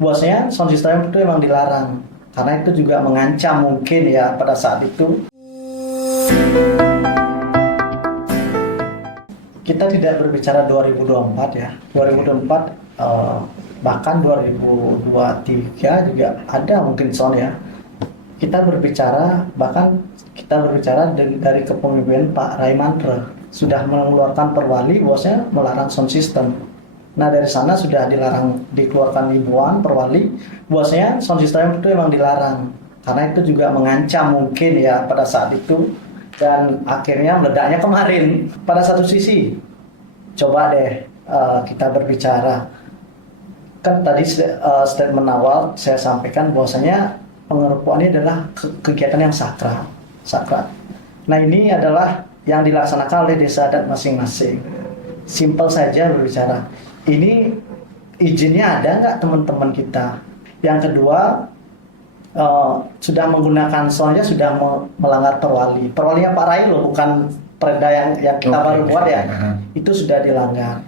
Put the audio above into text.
Bahwasanya sound system itu memang dilarang karena itu juga mengancam mungkin ya pada saat itu. Kita tidak berbicara 2024 ya. 2024 bahkan 2023 juga ada mungkin sound ya. Kita berbicara dari kepemimpinan Pak Raimandre sudah mengeluarkan perwali bahwasanya melarang sound system. Nah dari sana sudah dikeluarkan himbauan perwali bahwasanya sound system itu memang dilarang karena itu juga mengancam mungkin ya pada saat itu, dan akhirnya meledaknya kemarin. Pada satu sisi coba deh kita berbicara, kan tadi statement awal saya sampaikan bahwasanya pengerupuan ini adalah kegiatan yang sakral. Nah ini adalah yang dilaksanakan oleh desa adat masing-masing. Simpel saja berbicara. Ini izinnya ada nggak teman-teman kita? Yang kedua, sudah menggunakan soalnya sudah melanggar perwalinya Pak Rai loh, bukan perda yang kita baru buat ya. Itu sudah dilanggar.